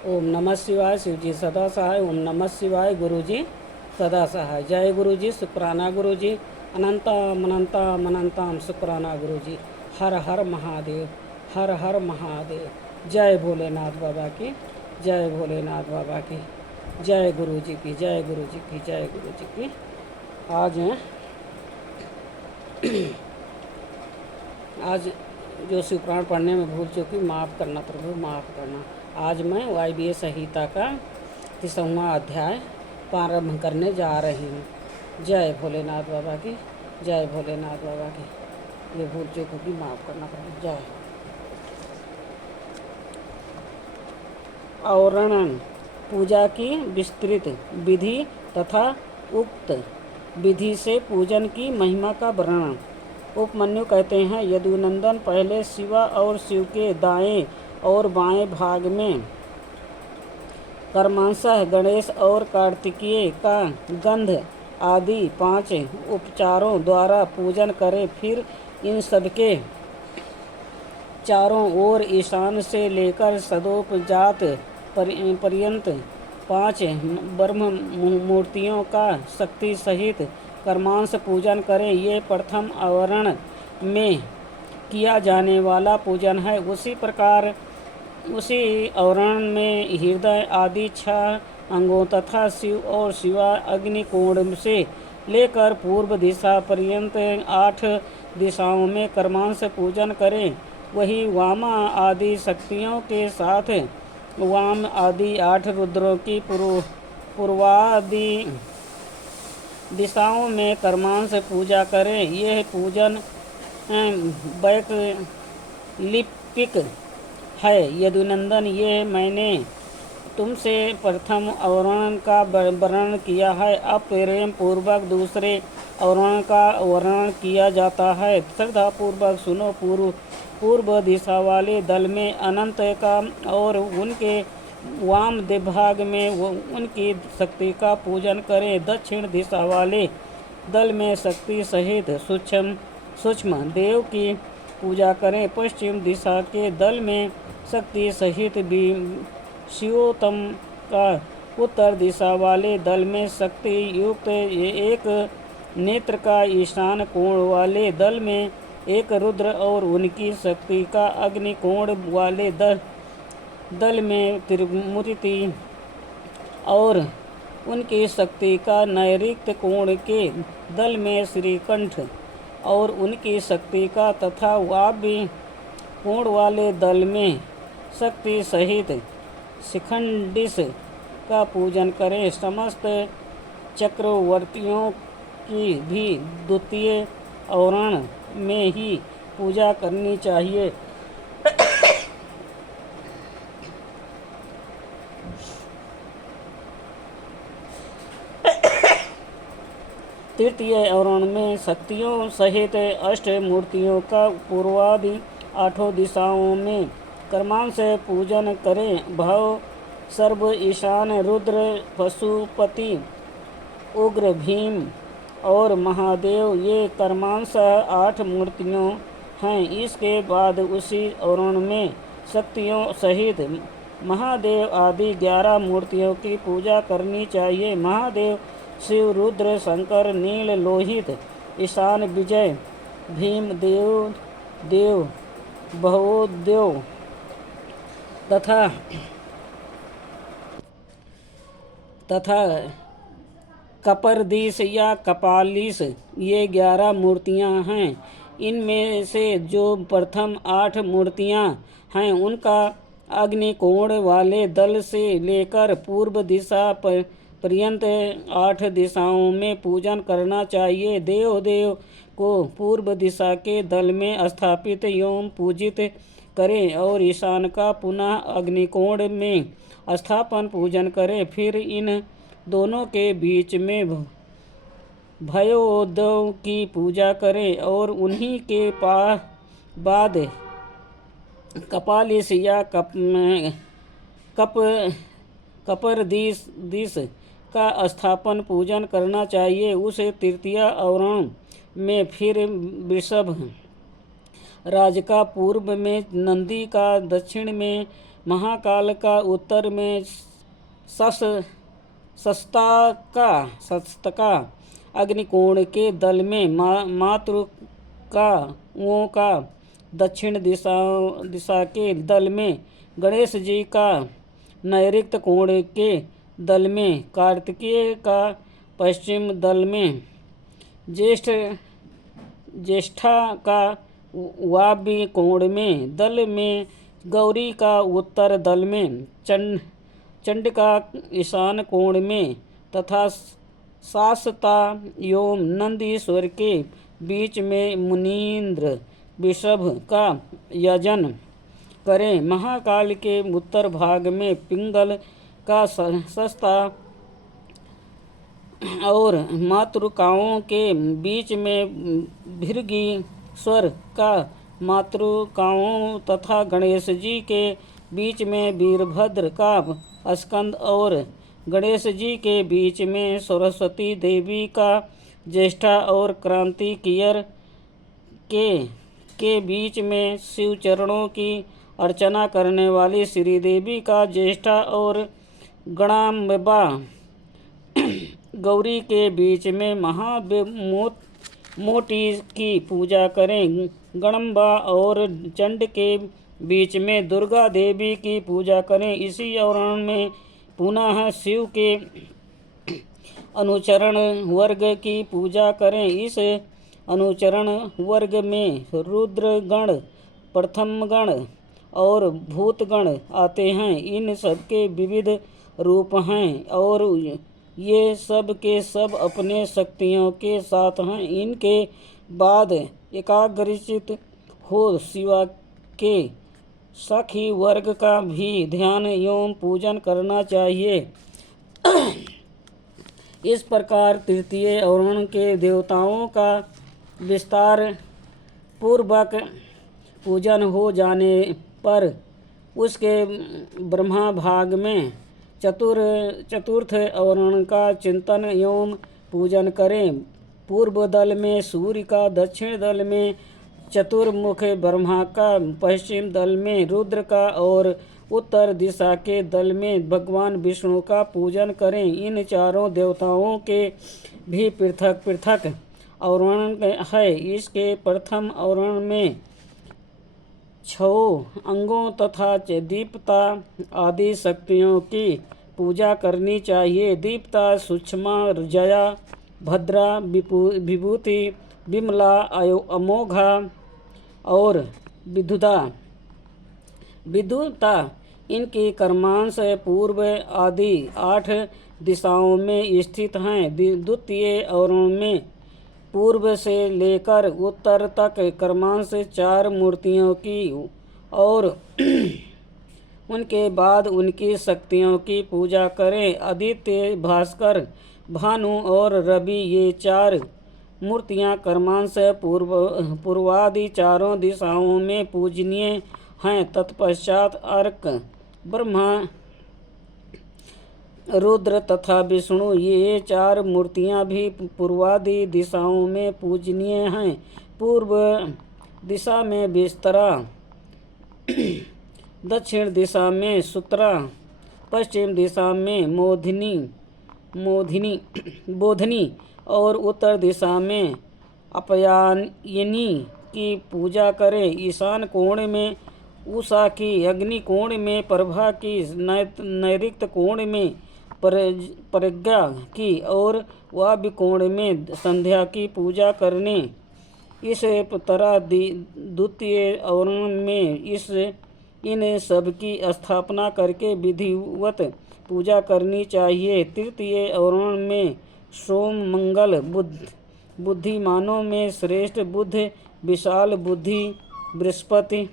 ओम नमः शिवाय। शिव जी सदा सहाय। ओम नमः शिवाय। गुरु जी सदा सहाय। जय गुरु जी। शुक्राना गुरु जी। अनंतम अनंतम अनंतम शुक्राना गुरु जी। हर हर महादेव। हर हर महादेव। जय भोलेनाथ बाबा की। जय भोलेनाथ बाबा की। जय गुरु जी की। जय गुरु जी की। जय गुरु जी की। आज आज जो शिवपुराण पढ़ने में भूल चुकी, माफ़ करना प्रभु, माफ़ करना। आज मैं वायवीय संहिता का 30वां अध्याय प्रारंभ करने जा रही हूँ। जय भोलेनाथ बाबा की। जय भोलेनाथ बाबा की। ये भूल चूक होगी, माफ़ करना प्रभु। जय। औरणन पूजा की विस्तृत विधि तथा उक्त विधि से पूजन की महिमा का वर्णन। उपमन्यु कहते हैं, यदुनंदन पहले शिवा और शिव के दाएं और बाएं भाग में कर्मांशः गणेश और कार्तिकेय का गंध आदि 5 उपचारों द्वारा पूजन करें। फिर इन सबके चारों ओर ईशान से लेकर सदोपजात पर्यंत 5 ब्रह्म मूर्तियों का शक्ति सहित कर्मांश पूजन करें। ये प्रथम आवरण में किया जाने वाला पूजन है। उसी प्रकार उसी आवरण में हृदय आदि 6 अंगों तथा शिव और शिवा अग्निकोण से लेकर पूर्व दिशा पर्यंत 8 दिशाओं में कर्मांश पूजन करें। वही वामा आदि शक्तियों के साथ वाम आदि 8 रुद्रों की पूर्वादि दिशाओं में कर्मांश पूजा करें। यह पूजन वैकल्पिक है। यदुनंदन, ये मैंने तुमसे प्रथम आवरण का वर्णन किया है। अब प्रेम पूर्वक दूसरे आवरण का वर्णन किया जाता है। श्रद्धा पूर्वक सुनो। पूर्व दिशा वाले दल में अनंत का और उनके वाम भाग में उनकी शक्ति का पूजन करें। दक्षिण दिशा वाले दल में शक्ति सहित सूक्ष्म देव की पूजा करें। पश्चिम दिशा के दल में शक्ति सहित भी शिवोत्तम का। उत्तर दिशा वाले दल में शक्ति युक्त एक नेत्र का। ईशान कोण वाले दल में एक रुद्र और उनकी शक्ति का। अग्निकोण वाले दल में त्रिमूर्ति और उनकी शक्ति का। नैऋत्य कोण के दल में श्रीकंठ और उनकी शक्ति का तथा वायव्य कोण वाले दल में शक्ति सहित शिखंडिस का पूजन करें। समस्त चक्रवर्तियों की भी द्वितीय आवरण में ही पूजा करनी चाहिए। तृतीय आवरण में शक्तियों सहित 8 मूर्तियों का पूर्वादि 8 दिशाओं में कर्मांश पूजन करें। भव सर्व ईशान रुद्र पशुपति उग्र भीम और महादेव, ये कर्मांश 8 मूर्तियों हैं। इसके बाद उसी आवरण में शक्तियों सहित महादेव आदि 11 मूर्तियों की पूजा करनी चाहिए। महादेव शिव, रुद्र, शंकर, नील लोहित, ईशान, विजय, भीम, देव, बहुदेव तथा कपर्दीस या कपालीस, ये 11 मूर्तियां हैं। इनमें से जो प्रथम 8 मूर्तियां हैं उनका अग्निकोण वाले दल से लेकर पूर्व दिशा पर्यंत 8 दिशाओं में पूजन करना चाहिए। देव को पूर्व दिशा के दल में स्थापित एवं पूजित करें और ईशान का पुनः अग्निकोण में स्थापन पूजन करें। फिर इन दोनों के बीच में भयोदव की पूजा करें और उन्हीं के बाद कपालिस या कपर्दीस का स्थापन पूजन करना चाहिए। उस तृतीय आवरण में फिर वृषभ राज का, पूर्व में नंदी का, दक्षिण में महाकाल का उत्तर में शस्ता का अग्निकोण के दल में मातृकाओं का दक्षिण दिशा के दल में गणेश जी का नैऋत्य कोण के दल में कार्तिकेय का पश्चिम दल में ज्येष्ठा का वायव्य कोण में दल में गौरी का उत्तर दल में चंडिका ईशान कोण में तथा शास्ता एवं नंदीश्वर के बीच में मुनीन्द्र वृषभ का यजन करें। महाकाल के उत्तर भाग में पिंगल का शस्ता और मातृकाओं के बीच में भृगीश्वर का मातृकाओं तथा गणेश जी के बीच में वीरभद्र का स्कंद और गणेश जी के बीच में सरस्वती देवी का ज्येष्ठा और कार्तिकेय के बीच में शिव चरणों की अर्चना करने वाली श्री देवी का ज्येष्ठा और गणाम्बा गौरी के बीच में मोटी की पूजा करें। गणम्बा और चंड के बीच में दुर्गा देवी की पूजा करें। इसी आवरण में पुनः शिव के अनुचरण वर्ग की पूजा करें। इस अनुचरण वर्ग में रुद्रगण, प्रथमगण और भूतगण आते हैं। इन सबके विविध रूप हैं और ये सब के सब अपने शक्तियों के साथ हैं। इनके बाद एकाग्रचित हो शिवा के सखी वर्ग का भी ध्यान एवं पूजन करना चाहिए। इस प्रकार तृतीय आवरण के देवताओं का विस्तार पूर्वक पूजन हो जाने पर उसके ब्रह्मा भाग में चतुर्थ आवरण का चिंतन एवं पूजन करें। पूर्व दल में सूर्य का, दक्षिण दल में चतुर्मुख ब्रह्मा का, पश्चिम दल में रुद्र का और उत्तर दिशा के दल में भगवान विष्णु का पूजन करें। इन चारों देवताओं के भी पृथक पृथक आवरण है। इसके प्रथम आवरण में 6 अंगों तथा दीप्ता आदि शक्तियों की पूजा करनी चाहिए। दीप्ता, सूक्ष्मा, जया, भद्रा, विभूति, विमला, अमोघा और विद्युता इनकी कर्मांश पूर्व आदि 8 दिशाओं में स्थित हैं। द्वितीय आवरण में पूर्व से लेकर उत्तर तक कर्मांश 4 मूर्तियों की और उनके बाद उनकी शक्तियों की पूजा करें। आदित्य, भास्कर, भानु और रवि ये 4 मूर्तियां कर्मांश पूर्वादि चारों दिशाओं में पूजनीय हैं। तत्पश्चात अर्क, ब्रह्मा, रुद्र तथा विष्णु ये 4 मूर्तियां भी पूर्वादि दिशाओं में पूजनीय हैं। पूर्व दिशा में विस्तरा, दक्षिण दिशा में सुतरा, पश्चिम दिशा में बोधनी और उत्तर दिशा में अपयायनी की पूजा करें। ईशान कोण में उषा की, अग्नि कोण में प्रभा की, नैऋत्य कोण में प्रज्ञा की और वायव्य कोण में संध्या की पूजा करने। इस तरह द्वितीय आवरण में इन सब की स्थापना करके विधिवत पूजा करनी चाहिए। तृतीय आवरण में सोम, मंगल, बुद्धिमानों में श्रेष्ठ बुध, विशाल बुद्धि, बृहस्पति,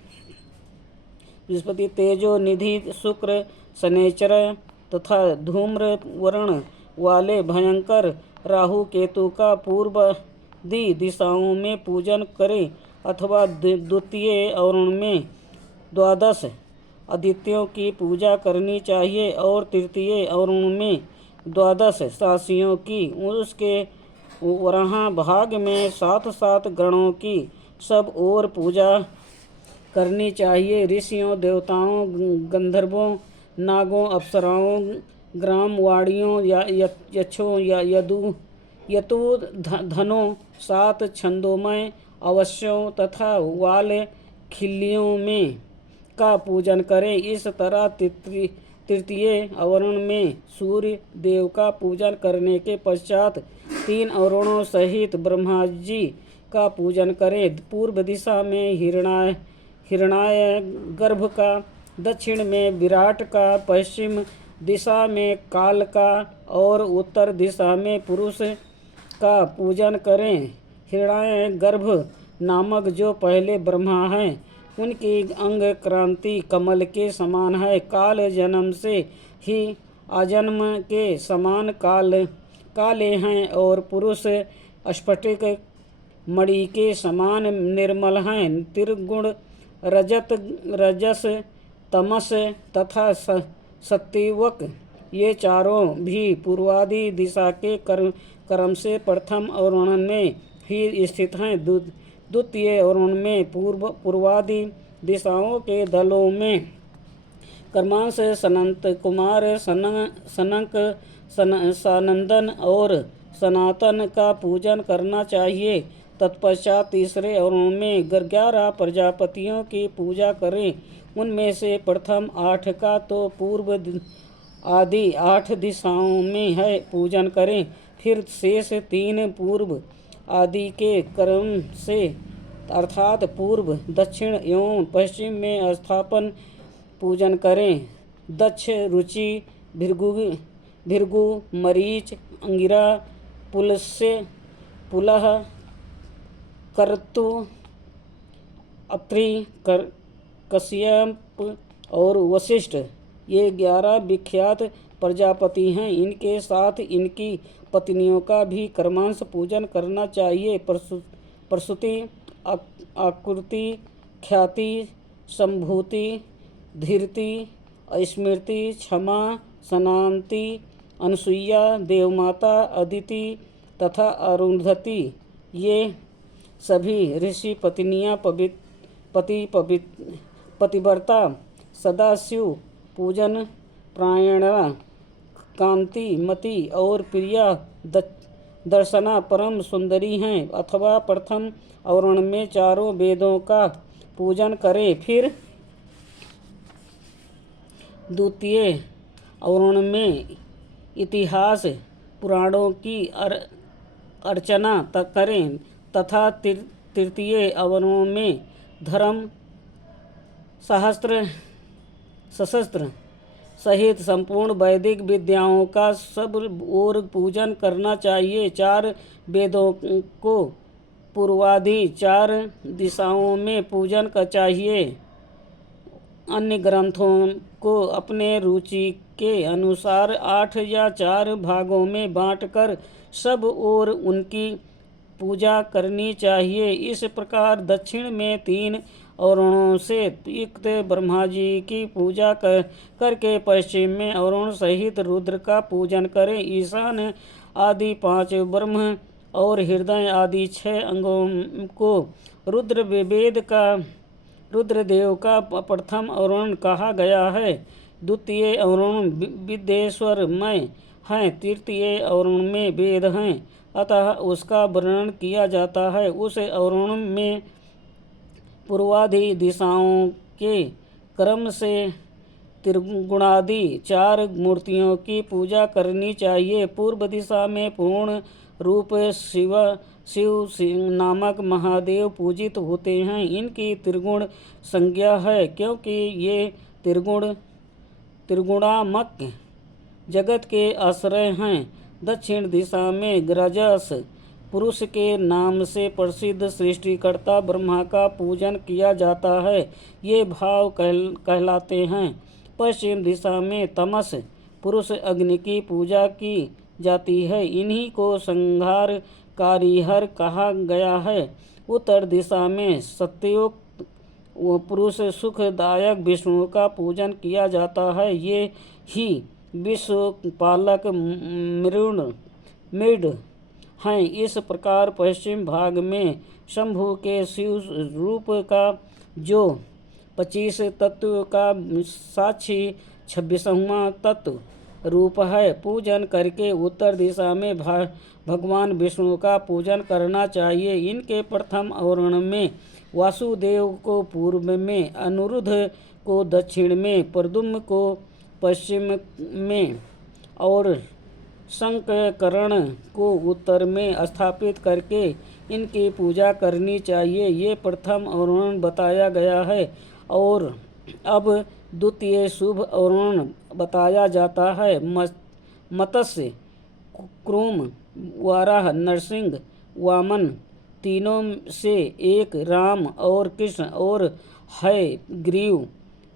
तेजो निधि, शुक्र, शनैश्चर तथा धूम्र वर्ण वाले भयंकर राहु केतु का पूर्वादि दिशाओं में पूजन करें। अथवा द्वितीय आवरण में 12 आदित्यों की पूजा करनी चाहिए और तृतीय आवरण में 12 शाशियों की। उसके वहाँ भाग में 7 गणों की सब ओर पूजा करनी चाहिए। ऋषियों, देवताओं, गंधर्वों, नागों, अप्सराओं, ग्रामवाणियों, यक्षों या धनों, 7 छंदोमय अवश्यों तथा वाल खिल्लियों में का पूजन करें। इस तरह तृतीय अवरण में सूर्य देव का पूजन करने के पश्चात 3 अवरणों सहित ब्रह्मा जी का पूजन करें। पूर्व दिशा में हिरणाय गर्भ का, दक्षिण में विराट का, पश्चिम दिशा में काल का और उत्तर दिशा में पुरुष का पूजन करें। हिरणाय गर्भ नामक जो पहले ब्रह्मा हैं, उनकी अंग क्रांति कमल के समान है। काल जन्म से ही आजन्म के समान काले हैं और पुरुष स्फटिक मणि के समान निर्मल हैं। त्रिगुण रजस, तमस तथा सत्वक ये चारों भी पूर्वादि दिशा के क्रम से प्रथम अवरण में ही स्थित हैं। द्वितीय अवरण में पूर्वादि दिशाओं के दलों में क्रमांश सनंत कुमार, सनक, सनंदन और सनातन का पूजन करना चाहिए। तत्पश्चात तीसरे अवरण में 11 प्रजापतियों की पूजा करें। उनमें से प्रथम 8 का तो पूर्व आदि 8 दिशाओं में है पूजन करें। फिर शेष 3 पूर्व आदि के क्रम से अर्थात पूर्व, दक्षिण एवं पश्चिम में स्थापन पूजन करें। दक्ष, रुचि, भृगु, मरीच, अंगिरा, पुलस्य, पुलह, कर्तु, अत्रि, कश्यप और वशिष्ठ ये 11 विख्यात प्रजापति हैं। इनके साथ इनकी पत्नियों का भी क्रमांश पूजन करना चाहिए। प्रसूति, आकृति, ख्याति, संभूति, धीरति, स्मृति, क्षमा, सनांति, अनुसुईया, देवमाता, अदिति तथा अरुंधति ये सभी ऋषि पत्नियां पतिव्रता, सदाशिव पूजन प्रायणा, कांति मति और प्रिया दर्शना परम सुंदरी हैं। अथवा प्रथम अवरण में चारों वेदों का पूजन करें। फिर द्वितीय अवरण में इतिहास पुराणों की अर्चना करें तथा तृतीय अवरणों में धर्म शास्त्र सहित संपूर्ण वैदिक विद्याओं का सब ओर पूजन करना चाहिए। 4 वेदों को पूर्वादि 4 दिशाओं में पूजन का चाहिए। अन्य ग्रंथों को अपने रुचि के अनुसार 8 या 4 भागों में बांटकर सब ओर उनकी पूजा करनी चाहिए। इस प्रकार दक्षिण में 3 अवरणों से युक्त ब्रह्मा जी की पूजा करके पश्चिम में अवरण सहित रुद्र का पूजन करें। ईशान आदि 5 ब्रह्म और हृदय आदि 6 अंगों को रुद्रदेव का प्रथम अवरण कहा गया है। द्वितीय अवरण विद्येश्वरमय है। तृतीय अवरण में वेद हैं, अतः उसका वर्णन किया जाता है। उस अवरण में पूर्वादि दिशाओं के क्रम से त्रिगुणादि 4 मूर्तियों की पूजा करनी चाहिए। पूर्व दिशा में पूर्ण रूप शिव नामक महादेव पूजित होते हैं। इनकी त्रिगुण संज्ञा है, क्योंकि ये त्रिगुणात्मक जगत के आश्रय हैं। दक्षिण दिशा में रजस पुरुष के नाम से प्रसिद्ध सृष्टिकर्ता ब्रह्मा का पूजन किया जाता है। ये भाव कहलाते हैं। पश्चिम दिशा में तमस पुरुष अग्नि की पूजा की जाती है। इन्हीं को संहार कारिहर कहा गया है। उत्तर दिशा में सत्युक्त पुरुष सुखदायक विष्णु का पूजन किया जाता है। ये ही विश्व पालक मृड हैं। इस प्रकार पश्चिम भाग में शंभु के शिव रूप का जो 25 तत्व का साक्षी 26वां तत्व रूप है। पूजन करके उत्तर दिशा में भगवान विष्णु का पूजन करना चाहिए। इनके प्रथम आवरण में वासुदेव को पूर्व में, अनिरुद्ध को दक्षिण में, प्रद्युम्न को पश्चिम में और शंकरण को उत्तर में स्थापित करके इनकी पूजा करनी चाहिए। ये प्रथम आवरण बताया गया है और अब द्वितीय शुभ आवरण बताया जाता है। मत्स्य, कूर्म, वाराह, नरसिंह, वामन तीनों से एक राम और कृष्ण और हयग्रीव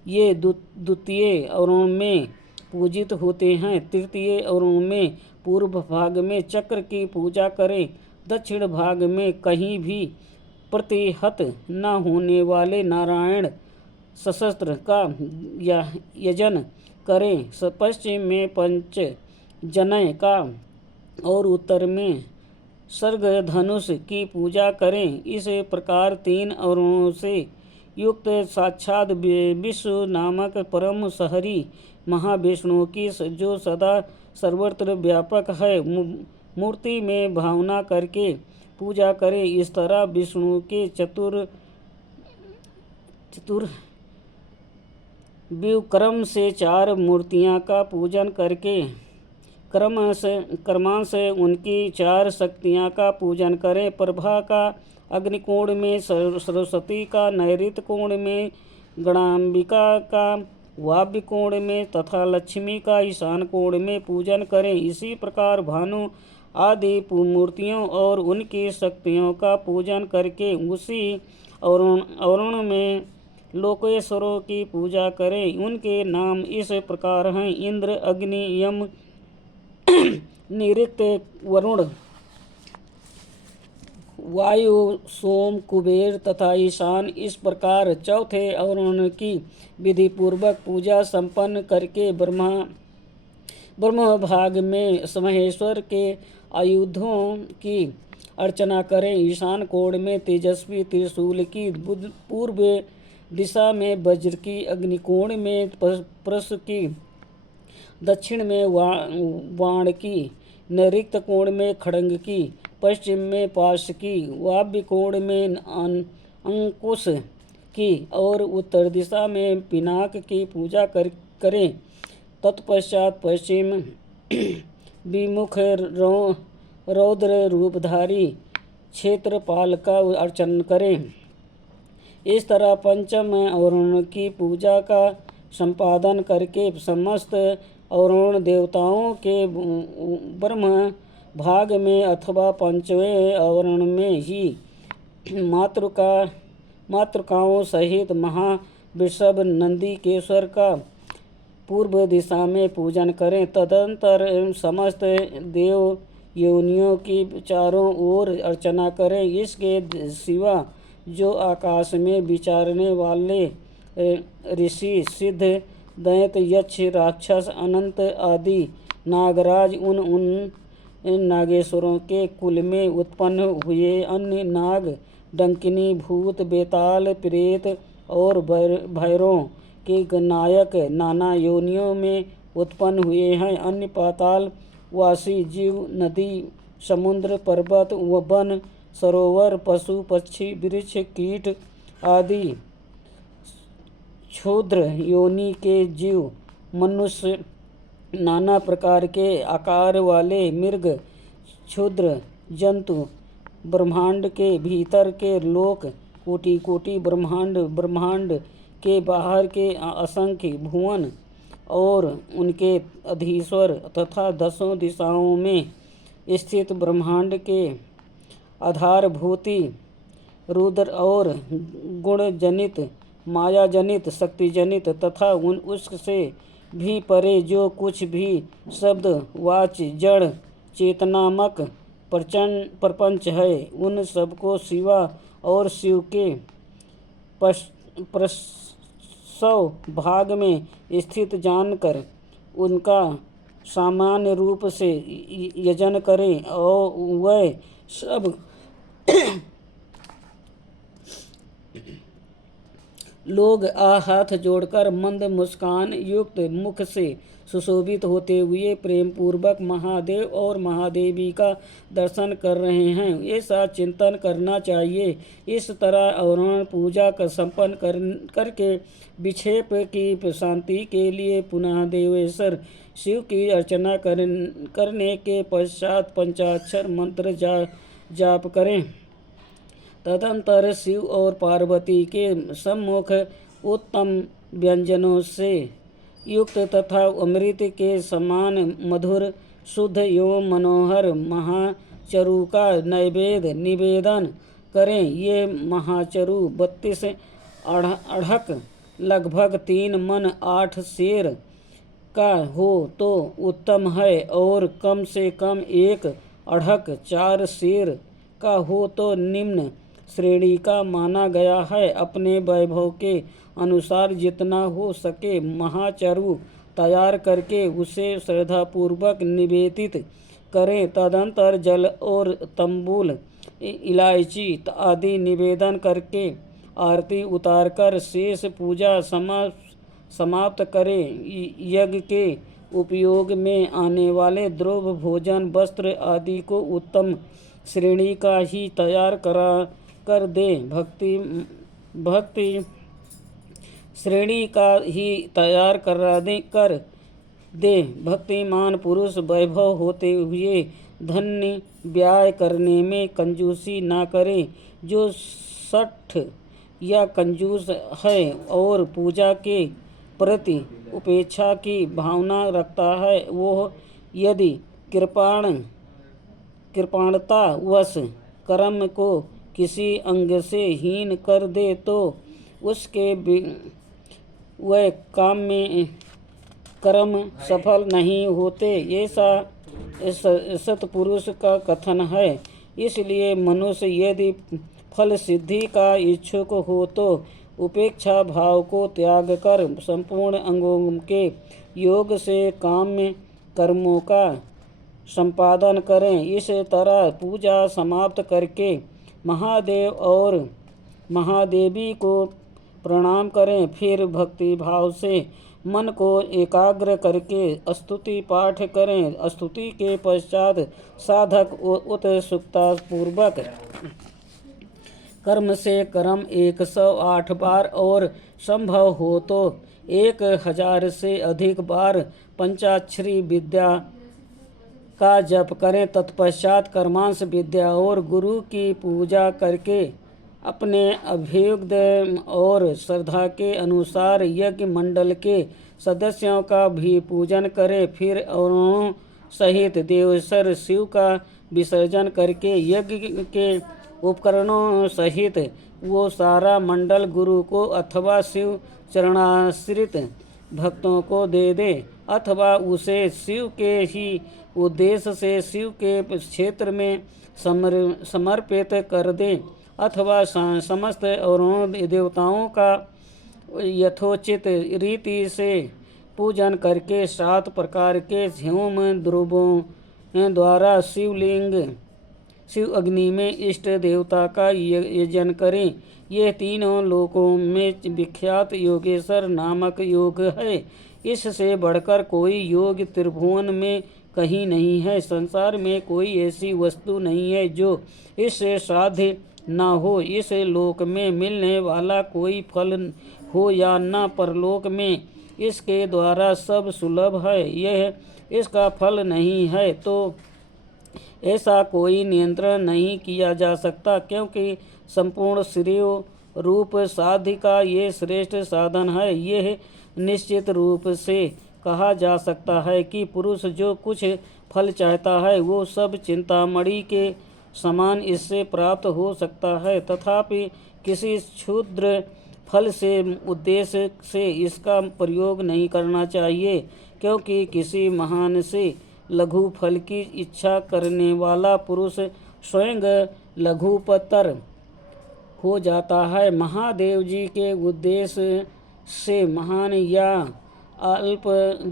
ये द्वितीय आवरण में पूजित होते हैं। तृतीय आवरण में पूर्व भाग में चक्र की पूजा करें। दक्षिण भाग में कहीं भी प्रतिहत न होने वाले नारायण सहस्त्र का यजन करें। पश्चिम में पंचजनय का और उत्तर में सर्ग धनुष की पूजा करें। इस प्रकार 3 आवरणों से युक्त साक्षात विश्व नामक परम सहरी महाविष्णु की जो सदा सर्वत्र व्यापक है मूर्ति में भावना करके पूजा करें। इस तरह विष्णु के चतुर क्रम से 4 मूर्तियां का पूजन करके क्रमांश उनकी 4 शक्तियां का पूजन करें। प्रभा का अग्निकोण में, सरस्वती का नैऋत्य कोण में, गणाम्बिका का वायव्य कोण में तथा लक्ष्मी का ईशान कोण में पूजन करें। इसी प्रकार भानु आदि मूर्तियों और उनकी शक्तियों का पूजन करके उसी आवरण में लोकेश्वरों की पूजा करें। उनके नाम इस प्रकार हैं: इंद्र, अग्नि, यम, नैऋत्य, वरुण, वायु, सोम, कुबेर तथा ईशान। इस प्रकार चौथे आवरण की विधि पूर्वक पूजा संपन्न करके ब्रह्म भाग में महेश्वर के आयुधों की अर्चना करें। ईशान कोण में तेजस्वी त्रिशूल की, पूर्व दिशा में वज्र की, अग्निकोण में परशु की, दक्षिण में बाण की, नैऋत्य कोण में खड्ग की, पश्चिम में पाश की, वायव्य कोण में अंकुश की और उत्तर दिशा में पिनाक की पूजा करें। तत्पश्चात पश्चिम विमुख रौद्र रूपधारी क्षेत्रपाल का अर्चन करें। इस तरह पंचम आवरण की पूजा का संपादन करके समस्त आवरण देवताओं के ब्रह्म भाग में अथवा पंचवें आवरण में ही मातृकाओं सहित महावृषभ नंदीकेश्वर का पूर्व दिशा में पूजन करें। तदंतर समस्त देव योनियों की चारों ओर अर्चना करें। इसके सिवा जो आकाश में विचरने वाले ऋषि, सिद्ध, दैत्य, यक्ष, राक्षस, अनंत आदि नागराज उन नागेश्वरों के कुल में उत्पन्न हुए अन्य नाग, डंकिनी, भूत, बेताल, प्रेत और भैरवों के नायक नाना योनियों में उत्पन्न हुए हैं। अन्य पाताल वासी जीव, नदी, समुद्र, पर्वत, वन, सरोवर, पशु, पक्षी, वृक्ष, कीट आदि क्षुद्र योनि के जीव, मनुष्य, नाना प्रकार के आकार वाले मृग, क्षुद्र जंतु, ब्रह्मांड के भीतर के लोक, कोटि कोटि ब्रह्मांड के बाहर के असंख्य भुवन और उनके अधीश्वर तथा 10 दिशाओं में स्थित ब्रह्मांड के आधारभूति रुद्र और गुण जनित, माया जनित, शक्ति जनित तथा उससे भी परे जो कुछ भी शब्द, वाच, जड़, चेतनात्मक प्रपंच है, उन सबको शिवा और शिव के प्रसव भाग में स्थित जानकर उनका सामान्य रूप से यजन करें और वह सब लोग हाथ जोड़कर मंद मुस्कान युक्त मुख से सुशोभित होते हुए प्रेम पूर्वक महादेव और महादेवी का दर्शन कर रहे हैं। ऐसा चिंतन करना चाहिए। इस तरह अवरोहण पूजा का संपन्न करके विक्षेप की शांति के लिए पुनः देवेश्वर शिव की अर्चना करने के पश्चात पंचाक्षर मंत्र जाप करें। तदंतर शिव और पार्वती के सम्मुख उत्तम व्यंजनों से युक्त तथा अमृत के समान मधुर शुद्ध एवं मनोहर महाचरु का नैवेद्य निवेदन करें। ये महाचरु 32 अढ़क लगभग 3 मन 8 सेर का हो तो उत्तम है और कम से कम 1 अढ़क 4 सेर का हो तो निम्न श्रेणी का माना गया है। अपने वैभव के अनुसार जितना हो सके महाचरु तैयार करके उसे श्रद्धापूर्वक निवेदित करें। तदंतर जल और तंबूल इलायची आदि निवेदन करके आरती उतारकर शेष पूजा समाप्त करें। यज्ञ के उपयोग में आने वाले द्रव्य भोजन वस्त्र आदि को उत्तम श्रेणी का ही तैयार कर दे। भक्ति श्रेणी का ही तैयार कर दे। भक्तिमान पुरुष वैभव होते हुए धन्य व्यय करने में कंजूसी ना करे। जो सठ या कंजूस है और पूजा के प्रति उपेक्षा की भावना रखता है, वो यदि कृपाणतावश कर्म को किसी अंग से हीन कर दे तो उसके वह काम में कर्म सफल नहीं होते। ऐसा सत्पुरुष का कथन है। इसलिए मनुष्य यदि फल सिद्धि का इच्छुक हो तो उपेक्षा भाव को त्याग कर संपूर्ण अंगों के योग से काम्य कर्मों का संपादन करें। इस तरह पूजा समाप्त करके महादेव और महादेवी को प्रणाम करें। फिर भक्ति भाव से मन को एकाग्र करके स्तुति पाठ करें। स्तुति के पश्चात साधक उत्सुकता पूर्वक कर्म से कर्म 108 बार और संभव हो तो 1000 से अधिक बार पंचाक्षरी विद्या का जप करें। तत्पश्चात कर्मांश विद्या और गुरु की पूजा करके अपने अभ्युदय और श्रद्धा के अनुसार यज्ञ मंडल के सदस्यों का भी पूजन करें। फिर औरों सहित देवेश्वर शिव का विसर्जन करके यज्ञ के उपकरणों सहित वो सारा मंडल गुरु को अथवा शिव चरणाश्रित भक्तों को दे दे, अथवा उसे शिव के ही उद्देश्य से शिव के क्षेत्र में समर्पित कर दे, अथवा समस्त और देवताओं का यथोचित रीति से पूजन करके 7 प्रकार के होम द्रव्यों द्वारा शिव अग्नि में इष्ट देवता का यजन करें। ये तीनों लोकों में विख्यात योगेश्वर नामक योग है। इससे बढ़कर कोई योग त्रिभुवन में कहीं नहीं है। संसार में कोई ऐसी वस्तु नहीं है जो इससे साध्य ना हो। इस लोक में मिलने वाला कोई फल हो या न परलोक में इसके द्वारा सब सुलभ है। यह इसका फल नहीं है तो ऐसा कोई नियंत्रण नहीं किया जा सकता, क्योंकि संपूर्ण श्रेय रूप साध्य का ये श्रेष्ठ साधन है। यह निश्चित रूप से कहा जा सकता है कि पुरुष जो कुछ फल चाहता है वो सब चिंतामणि के समान इससे प्राप्त हो सकता है। तथापि किसी क्षुद्र फल से उद्देश्य से इसका प्रयोग नहीं करना चाहिए, क्योंकि किसी महान से लघु फल की इच्छा करने वाला पुरुष स्वयं लघुपतर हो जाता है। महादेव जी के उद्देश्य से महान या अल्प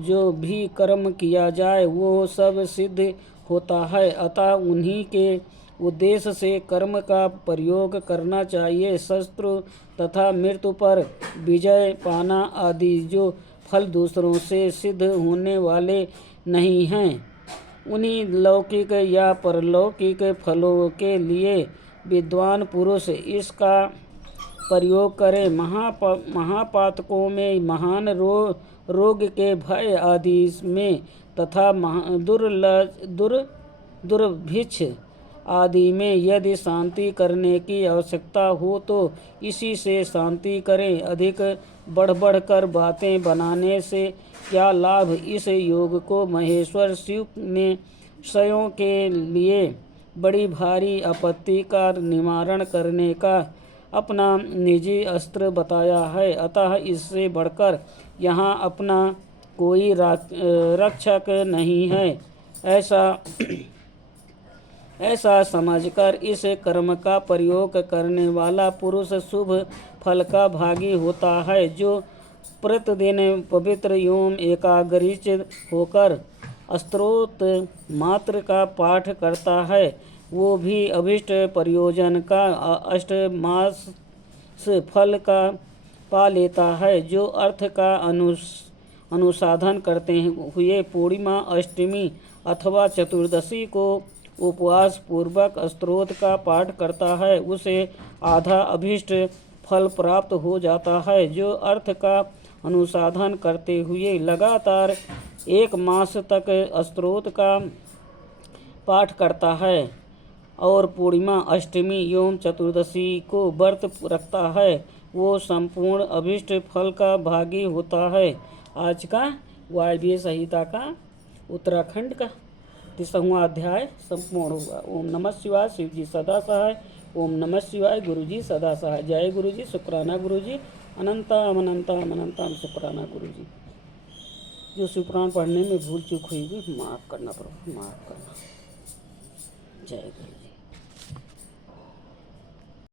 जो भी कर्म किया जाए वो सब सिद्ध होता है। अतः उन्हीं के उद्देश्य से कर्म का प्रयोग करना चाहिए। शत्रु तथा मृत्यु पर विजय पाना आदि जो फल दूसरों से सिद्ध होने वाले नहीं हैं, उन्हीं लौकिक या परलौकिक फलों के लिए विद्वान पुरुष इसका प्रयोग करें। महापातकों में, महान रोग के भय आदि में तथा दुर्भिक्ष आदि में यदि शांति करने की आवश्यकता हो तो इसी से शांति करें। अधिक बढ़ कर बातें बनाने से क्या लाभ। इस योग को महेश्वर शिव ने स्वयं के लिए बड़ी भारी आपत्ति का निवारण करने का अपना निजी अस्त्र बताया है, अतः इससे बढ़कर यहाँ अपना कोई रक्षक नहीं है। ऐसा समझकर इस कर्म का प्रयोग करने वाला पुरुष शुभ फल का भागी होता है। जो प्रतिदिन पवित्र एवं एकाग्रचित होकर स्तोत्र मात्र का पाठ करता है, वो भी अभिष्ट प्रयोजन का अष्टमास फल का पा लेता है। जो अर्थ का अनुसाधन करते हुए पूर्णिमा, अष्टमी अथवा चतुर्दशी को उपवास पूर्वक स्तोत्र का पाठ करता है, उसे आधा अभिष्ट फल प्राप्त हो जाता है। जो अर्थ का अनुसाधन करते हुए लगातार 1 मास तक स्तोत्र का पाठ करता है और पूर्णिमा, अष्टमी एवं चतुर्दशी को व्रत रखता है, वो संपूर्ण अभिष्ट फल का भागी होता है। आज का वायव्य संहिता का उत्तराखंड का 30वां अध्याय संपूर्ण हुआ। ओम नमः शिवाय। शिव जी सदा सहाय। ओम नमः शिवाय। गुरु जी सदा सहाय। जय गुरु जी। शुक्राना गुरु जी। अनंतम अनंतम अनंतम शुक्राना गुरु जी। जो शिवपुराण पढ़ने में भूल चूक हुई भी माफ़ करना प्रभु, माफ़ करना। जय गुरु जी।